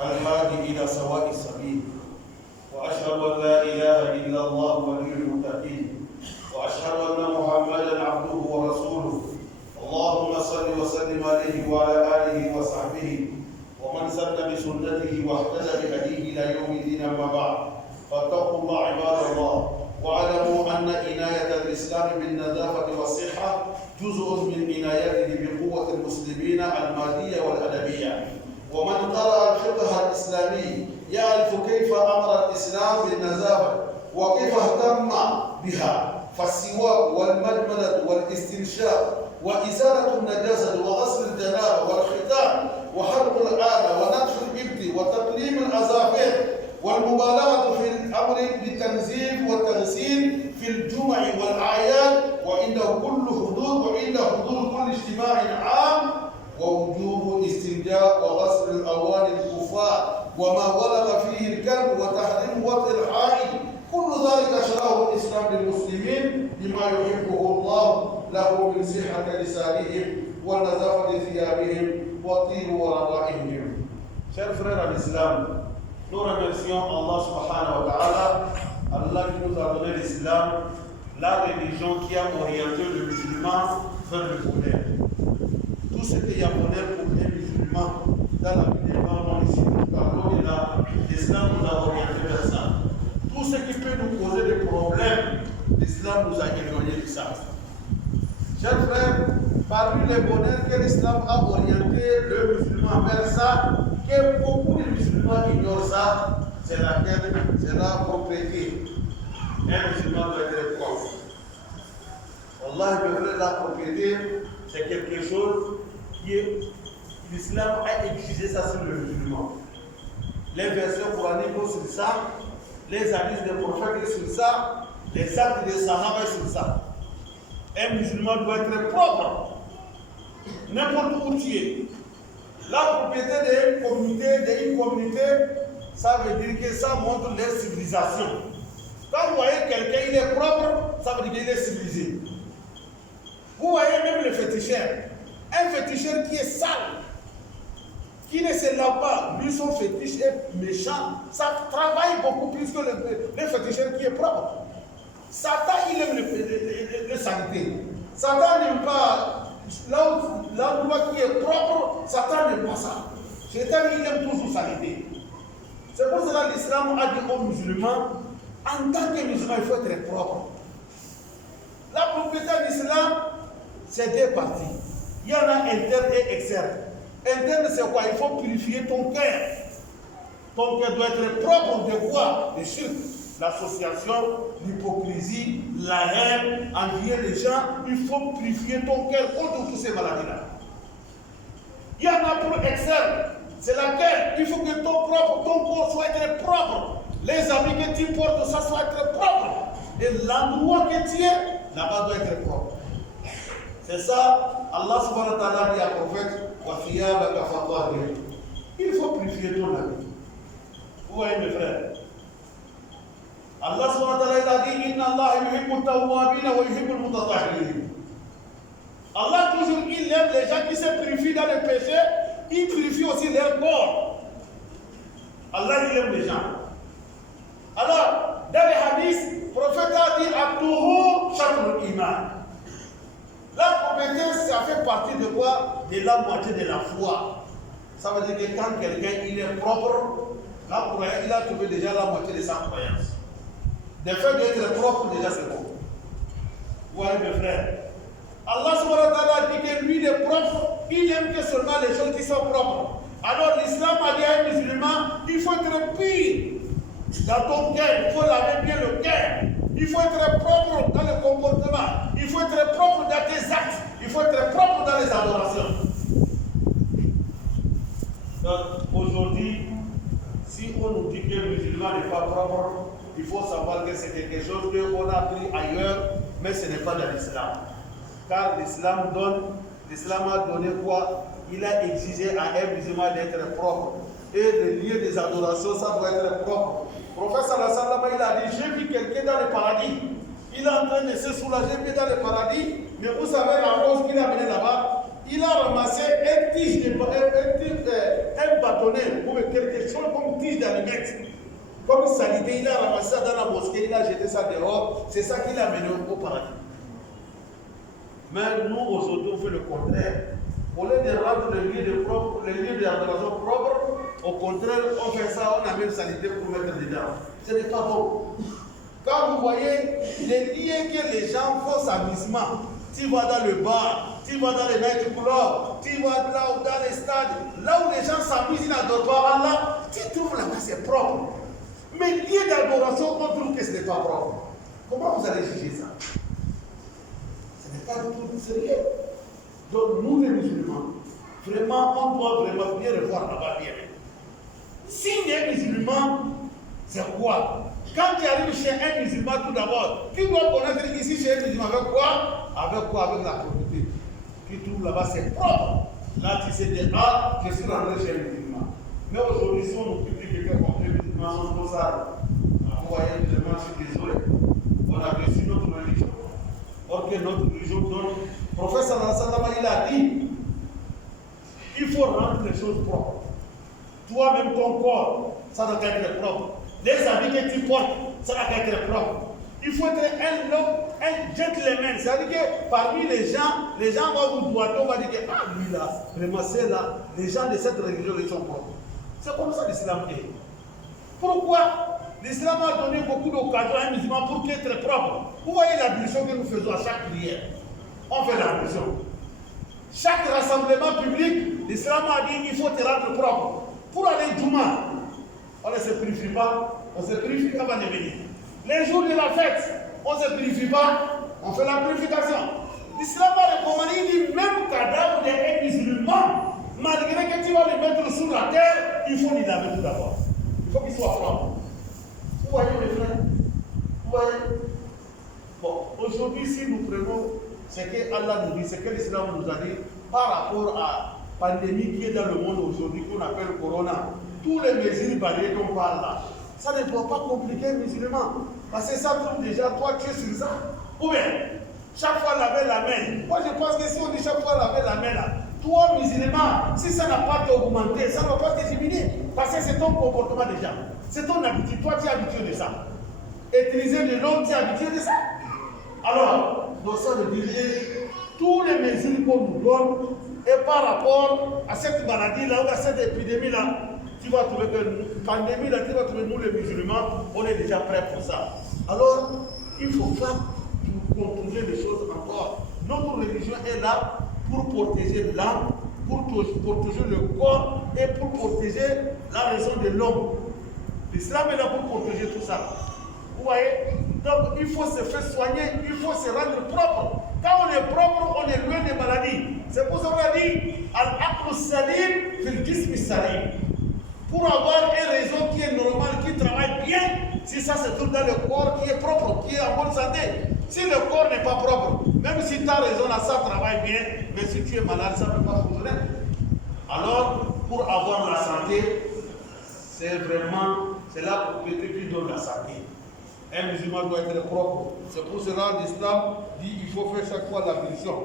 الهادي إلى سواء السبيل وأشهد أن لا إله إلا الله ولي المتقين وأشهد أن محمدا عبده ورسوله اللهم صل وسلم عليه وعلى آله وصحبه ومن سن بسنته واهتدى بهديه إلى يوم الدين أما بعد فاتقوا الله عباد الله واعلموا أن عناية الإسلام بالنظافة والصحة جزء من عنايته بقوة المسلمين المادية والأدبية ومن قرأ الفقه الإسلامي يعرف كيف أمر الإسلام بالنظافة وكيف اهتم بها فالسواك والمجملة والاستنشاق وإزالة النجاسة وغسل الجنابة والختان وحلق الآلة ونتف الإبط وتقليم الأظافر والمبالغة في الأمر بالتنظيف والتغسيل في الجمع والأعياد وعند حضور كل اجتماع عام ووجوب الاستنجاء وغسل الأواني الكفار وما ولغ فيه الكلب وتحريم وطئ الحائط كل ذلك شرعه الإسلام للمسلمين بما يحبه الله له من صحة لسانهم ونظافة ثيابهم وطيب ورضائهم. Chers frères à l'islam, nous remercions Allah subhanahu wa ta'ala, Allah qui nous a donné l'islam, la religion qui a orienté le musulman vers le bonheur. Tout ce qu'il y a bonheur pour les musulmans dans la vie des parents ici, nous là, l'islam nous a orienté vers ça. Tout ce qui peut nous causer des problèmes, l'islam nous a éloigné de ça. Chers frères, parmi les bonheurs que l'islam a orienté le musulman vers ça, que beaucoup de musulmans ignorent ça, c'est laquelle, c'est la propriété. Un musulman doit être propre. Allah, la propriété, c'est quelque chose qui est. L'islam a exigé ça sur le musulman. Les versets coraniques sont sur ça, les hadiths des prophètes sont sur ça, les actes des sahaba sont sur ça. Un musulman doit être propre. N'importe où tu es. La propriété d'une communauté, ça veut dire que ça montre les civilisations. Quand vous voyez quelqu'un, il est propre, ça veut dire qu'il est civilisé. Vous voyez même le féticheur. Un féticheur qui est sale, qui ne se lave pas, lui son fétiche est méchant, ça travaille beaucoup plus que le féticheur qui est propre. Satan, il aime le saleté. Satan n'aime pas l'endroit qui est propre, Satan n'aime pas ça. Satan, il aime toujours saleté. C'est pour cela que l'islam a dit aux musulmans, en tant que musulman, il faut être propre. La propriété de l'islam, c'est deux parties. Il y en a interne et externe. Interne, c'est quoi? Il faut purifier ton cœur. Ton cœur doit être propre de quoi? De shirk, l'association, l'hypocrisie, la haine, envier les gens. Il faut purifier ton cœur contre toutes ces maladies-là. Il y en a pour externe. C'est laquelle? Il faut que ton corps soit être propre. Les habits que tu portes, ça soit être propre. Et l'endroit que tu es, là-bas doit être propre. C'est ça, Allah subhanahu wa ta'ala dit à prophète, il faut purifier ton habit. Vous voyez mes frères? Allah subhanahu wa ta'ala a dit, Inna Allah yuhibbu tawwabina wa yuhibbu al-mutatahhirin. Allah toujours, il aime les gens qui se purifient dans le péché, il purifie aussi leur corps. Allah, il aime les gens. Alors, dans les hadiths, le prophète a dit, Abduhu shatrul iman. La propriété, ça fait partie de quoi? De la moitié de la foi. Ça veut dire que quand quelqu'un il est propre, la croyance, il a trouvé déjà la moitié de sa croyance. Le fait d'être propre, déjà c'est bon. Vous voyez mes frères? Allah subhanahu wa ta'ala dit que lui il est propre, il aime que seulement les choses qui sont propres. Alors l'islam a dit à un musulman, il faut être pur dans ton cœur, il faut laver bien le cœur. Il faut être propre dans le comportement. Il faut être propre dans tes actes. Il faut être propre dans les adorations. Donc aujourd'hui, si on nous dit que le musulman n'est pas propre, il faut savoir que c'est quelque chose qu'on a appris ailleurs, mais ce n'est pas dans l'islam. Car l'islam a donné quoi? Il a exigé à un musulman d'être propre. Et le lieu des adorations, ça doit être propre. Le prophète sallallahu alayhi wa sallam, il a dit, j'ai vu quelqu'un dans le paradis. Il est en train de se soulager dans le paradis, mais vous savez la rose qu'il a amenée là-bas, il a ramassé un tige un bâtonnet ou quelque chose comme tige d'allumette. Comme salité, il a ramassé ça dans la mosquée, il a jeté ça dehors. C'est ça qu'il a mené au paradis. Mais nous, aujourd'hui, on fait le contraire. Au lieu de rendre les lieux d'adoration propres, au contraire, on fait ça, on amène salité pour mettre dedans. Ce n'est pas bon. Quand vous voyez les lieux que les gens font s'amusement, tu vas dans le bar, tu vas dans les nightclubs, tu vas là ou dans les stades, là où les gens s'amusent, ils n'adorent pas Allah, tu trouves là-bas c'est propre. Mais lieu d'adoration, on trouve que ce n'est pas propre. Comment vous allez juger ça? Ce n'est pas du tout sérieux. Donc nous les musulmans, vraiment, on doit vraiment bien revoir là-bas bien. Si les musulmans, c'est quoi? Quand tu arrives chez un musulman tout d'abord, tu dois connaître ici chez un musulman avec quoi? Avec quoi? Avec la propriété. Tu trouves là-bas c'est propre. Là tu sais dire, ah, je suis rentré chez un musulman. Mais aujourd'hui, si on occupe quelqu'un comme les musulmans sont trop sales, vous voyez, musulmans, je suis désolé. On a reçu notre religion. Or que notre religion donne. Le prophète sallallahu alayhi wa sallam, il a dit, il faut rendre les choses propres. Toi-même, ton corps, ça doit être propre. Les habits que tu portes, ça doit être propre. Il faut être un homme, un gentleman. C'est-à-dire que parmi les gens vont vous doigter, on va dire que, ah, lui là, vraiment c'est là, les gens de cette religion, ils sont propres. C'est comme ça l'islam est. Pourquoi l'islam a donné beaucoup d'occasions à un musulman pour qu'il soit propre? Vous voyez l'ablution que nous faisons à chaque prière. On fait l'ablution. Chaque rassemblement public, l'islam a dit il faut te rendre propre. Pour aller Juma, on ne se purifie pas, on se purifie avant de venir. Les jours de la fête, on ne se purifie pas, on fait la purification. L'islam a recommandé, il dit même cadavre d'un musulman, malgré que tu vas le mettre sous la terre, il faut l'y laver tout d'abord. Il faut qu'il soit propre. Vous voyez mes frères? Vous voyez? Bon, aujourd'hui, si nous prenons ce que Allah nous dit, ce que l'islam nous a dit, par rapport à la pandémie qui est dans le monde aujourd'hui, qu'on appelle Corona, tous les mesures barrières qu'on parle là, ça ne doit pas compliquer les musulmans. Parce que ça trouve déjà, toi tu es sur ça. Ou bien, chaque fois laver la main. Moi je pense que si on dit chaque fois laver la main là, toi musulman, si ça n'a pas augmenté, ça ne va pas te diminuer. Parce que c'est ton comportement déjà. C'est ton habitude. Toi tu es habitué de ça. Utiliser de l'eau, tu es habitué de ça. Alors, dans ça veut dire tous les mesures qu'on nous donne, et par rapport à cette maladie-là ou à cette épidémie-là, tu vas trouver que pandémie là, tu vas trouver nous les musulmans, on est déjà prêts pour ça. Alors, il faut pas contrôler les choses encore. Notre religion est là pour protéger l'âme, pour protéger le corps et pour protéger la raison de l'homme. L'islam est là pour protéger tout ça. Vous voyez? Donc, il faut se faire soigner, il faut se rendre propre. Quand on est propre, on est loin des maladies. C'est pour ça qu'on a dit Al-Aql Salim fil Jism Salim. Pour avoir une raison qui est normale, qui travaille bien, si ça se trouve dans le corps qui est propre, qui est en bonne santé. Si le corps n'est pas propre, même si ta raison là, ça travaille bien, mais si tu es malade, ça ne peut pas fonctionner. Alors, pour avoir la santé, c'est la propriété qui donne la santé. Un musulman doit être propre. C'est pour cela que l'islam dit qu'il faut faire chaque fois l'ablution.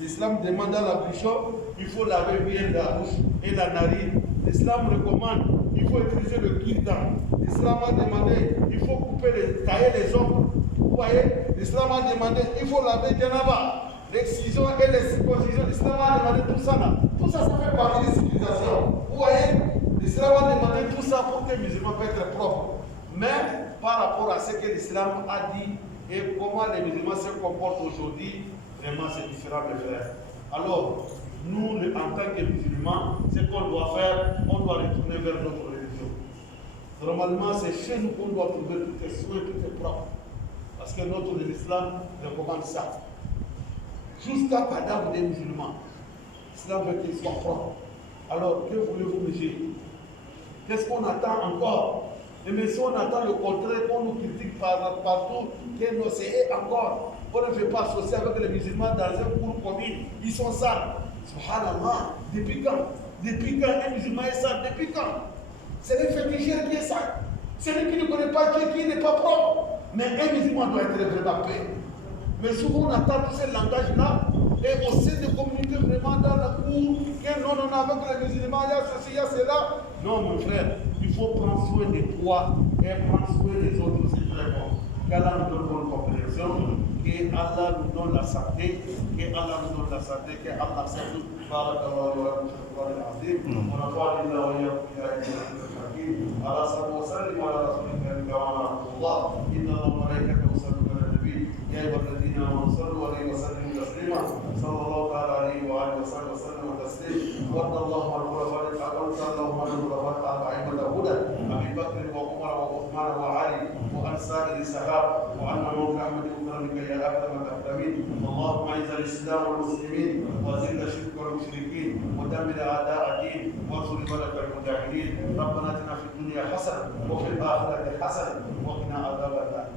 L'islam demande à l'ablution, il faut laver bien la bouche et la narine. L'islam recommande, il faut utiliser le kirdan. L'islam a demandé, il faut tailler les ongles. Vous voyez, l'islam a demandé, il faut laver janaba. L'excision et les circoncisions, l'islam a demandé tout ça là. Tout ça, ça fait partie des civilisations. Vous voyez, l'islam a demandé tout ça pour que les musulmans puissent être propres. Mais par rapport à ce que l'islam a dit et comment les musulmans se comportent aujourd'hui, vraiment c'est différent mes frères. Alors, nous, en tant que musulmans, ce qu'on doit faire, on doit retourner vers notre religion. Normalement, c'est chez nous qu'on doit trouver tout est soin, tout est propre. Parce que notre islam recommande ça. Jusqu'à cadavre des musulmans, l'islam veut qu'ils soient propres. Alors, que voulez-vous me dire? Qu'est-ce qu'on attend encore? Et mais si on attend le contraire, qu'on nous critique partout, que nos c'est encore, on ne fait pas associer avec les musulmans dans un cours commune, ils sont sales. Subhanallah, depuis quand? Depuis quand un musulman est sale? Depuis quand? C'est le féticheur qui est sale. Celui qui ne connaît pas Dieu, qui n'est pas propre. Mais un musulman doit être vraiment paix. Mais souvent on attend tous ces langages-là, et aussi de communiquer vraiment dans la cour que non, on a avec les musulmans, il y a ceci, il y a cela. Non, mon frère, il faut prendre soin de toi et prendre soin des autres aussi très bon. Qu'Allah nous donne bonne compréhension, qu'Allah nous donne la santé, qu'Allah nous donne la santé, qu'Allah accepte. Barakallahu wa lakum fil Qur'an al-azim. Wa nafa'ani Allah wa iyyakum bi ayatil hakim. Ala sallu wa sallim ala rasulika Allah. Inna Allah wa malaikatahu yusalluna ala nabi. Ya ayyuhalladhina amanu sallu alayhi wa sallimu taslima. Sallallahu ta'ala alayhi wa alihi wa sallam wa taslim. Wa Allahu al-khulafa al-arba'ah wa al-khulafa al-arba'ah huda. Abi Bakr wa Umar wa Uthman wa Ali wa an sa'ir السحاب وعن موت احمد بن يا اكرم الاكرمين. اللهم اعز الاسلام والمسلمين واذل الشرك والمشركين ودمر اعداء الدين وانصر بلدك المجاهدين. ربنا اتنا في الدنيا حسنه وفي الاخره حسنه وقنا عذاب النار.